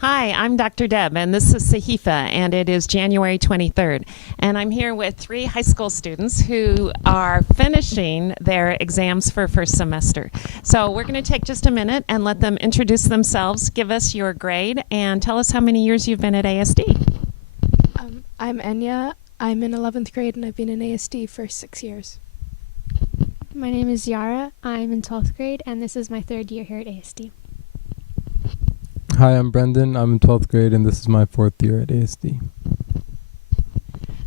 Hi, I'm Dr. Deb, and this is Sahifa, and it is January 23rd. And I'm here with three high school students who are finishing their exams for first semester. So we're going to take just a minute and let them introduce themselves, give us your grade, and tell us how many years you've been at ASD. I'm Enya. I'm in 11th grade, and I've been in ASD for 6 years. My name is Yara. I'm in 12th grade, and this is my third year here at ASD. Hi, I'm Brendan. I'm in 12th grade, and this is my 4th year at ASD.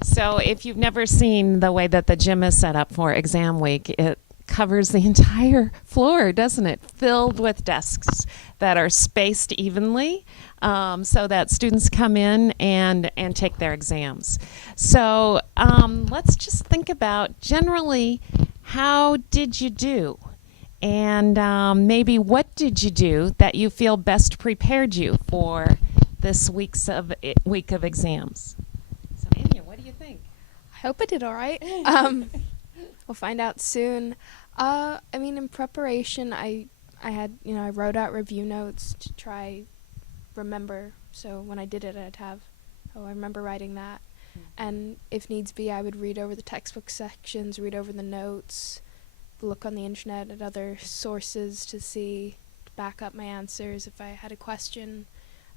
So if you've never seen the way that the gym is set up for exam week, it covers the entire floor, doesn't it? Filled with desks that are spaced evenly so that students come in and take their exams. So let's just think about generally, how did you do? And maybe what did you do that you feel best prepared you for this week of exams? So Anya, what do you think? I hope I did all right. We'll find out soon. In preparation, I had, I wrote out review notes to try remember. So when I did it, I remember writing that. Mm-hmm. And if needs be, I would read over the textbook sections, read over the notes, look on the internet at other sources to back up my answers. If I had a question,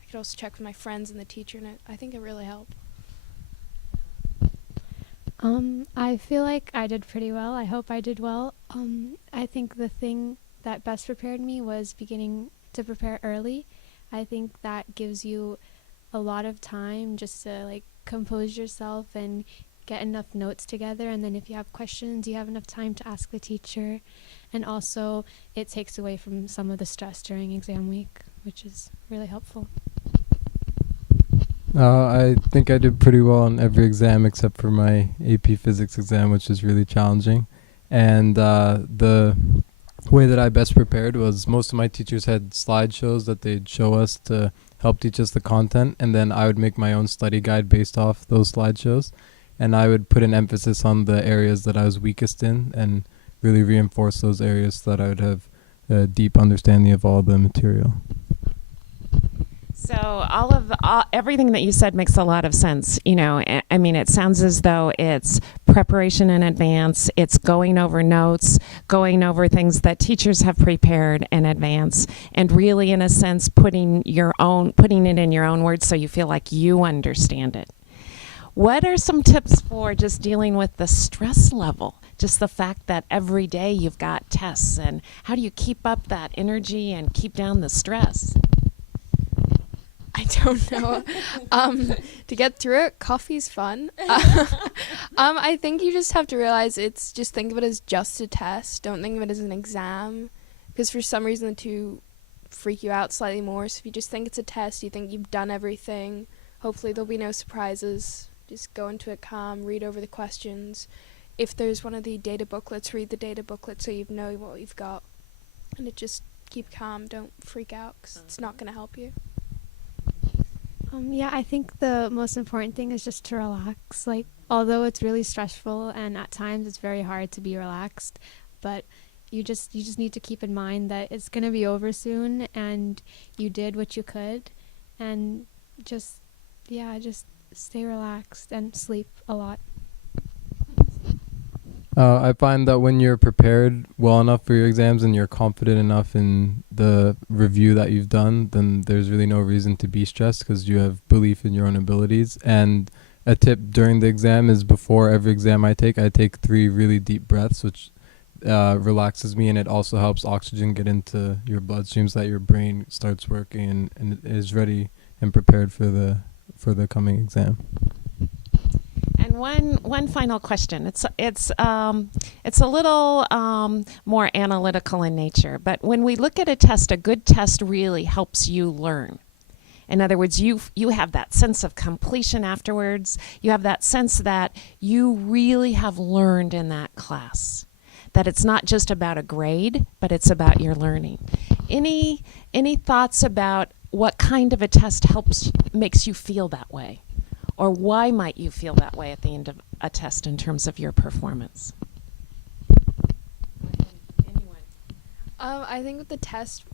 I could also check with my friends and the teacher, and I think it really helped. I feel like I did pretty well. I hope I did well. I think the thing that best prepared me was beginning to prepare early. I think that gives you a lot of time just to compose yourself and get enough notes together, and then if you have questions, you have enough time to ask the teacher. And also it takes away from some of the stress during exam week, which is really helpful. I think I did pretty well on every exam except for my AP Physics exam, which is really challenging. And the way that I best prepared was most of my teachers had slideshows that they'd show us to help teach us the content, and then I would make my own study guide based off those slideshows. And I would put an emphasis on the areas that I was weakest in and really reinforce those areas so that I would have a deep understanding of all the material. So everything that you said makes a lot of sense. It sounds as though it's preparation in advance, it's going over notes, going over things that teachers have prepared in advance, and really, in a sense, putting it in your own words so you feel like you understand it. What are some tips for just dealing with the stress level? Just the fact that every day you've got tests, and how do you keep up that energy and keep down the stress? I don't know. To get through it, coffee's fun. I think you just have to realize just think of it as just a test. Don't think of it as an exam, because for some reason the two freak you out slightly more. So if you just think it's a test, you think you've done everything, hopefully there'll be no surprises. Just go into it calm, read over the questions. If there's one of the data booklets, read the data booklet so you know what you've got. And just keep calm, don't freak out, because it's not going to help you. I think the most important thing is just to relax. Although it's really stressful and at times it's very hard to be relaxed, but you just need to keep in mind that it's going to be over soon and you did what you could, and just stay relaxed and sleep a lot. I find that when you're prepared well enough for your exams and you're confident enough in the review that you've done, then there's really no reason to be stressed because you have belief in your own abilities. And a tip during the exam is before every exam I take 3 really deep breaths, which relaxes me, and it also helps oxygen get into your bloodstream so that your brain starts working and is ready and prepared for the coming exam. And one final question. It's a little more analytical in nature, but when we look at a test, a good test really helps you learn. In other words, you have that sense of completion afterwards. You have that sense that you really have learned in that class. That it's not just about a grade, but it's about your learning. Any thoughts about what kind of a test makes you feel that way? Or why might you feel that way at the end of a test in terms of your performance? I think with the test,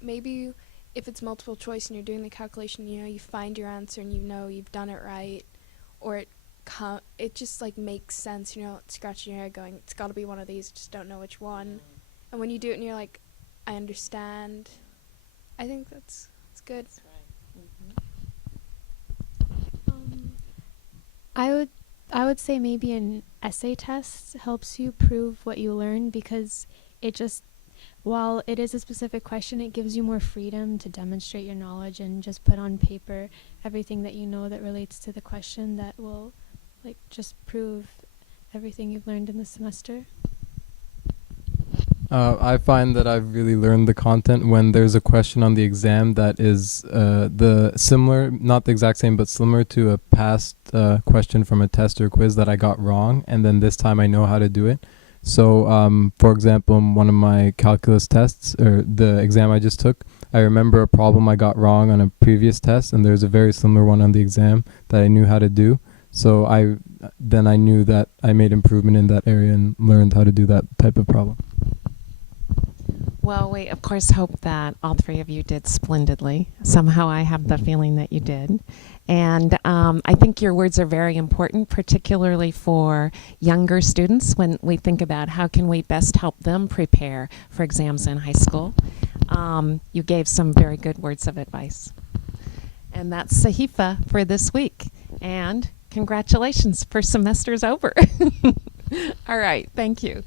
maybe if it's multiple choice and you're doing the calculation, you find your answer and you've done it right, or it just like makes sense. You're not scratching your head going, it's got to be one of these, just don't know which one. And when you do it and you're like, I understand, I think that's good. That's right. I would say maybe an essay test helps you prove what you learned, because while it is a specific question, it gives you more freedom to demonstrate your knowledge and just put on paper everything that you know that relates to the question, that will just prove everything you've learned in the semester. I find that I've really learned the content when there's a question on the exam that is the similar, not the exact same, but similar to a past question from a test or quiz that I got wrong, and then this time I know how to do it. So, for example, in one of my calculus tests, or the exam I just took, I remember a problem I got wrong on a previous test, and there's a very similar one on the exam that I knew how to do. So I knew that I made improvement in that area and learned how to do that type of problem. Well, we of course hope that all three of you did splendidly. Somehow I have the feeling that you did. And I think your words are very important, particularly for younger students when we think about how can we best help them prepare for exams in high school. You gave some very good words of advice. And that's Sahifa for this week. And congratulations, first semester's over. All right, thank you.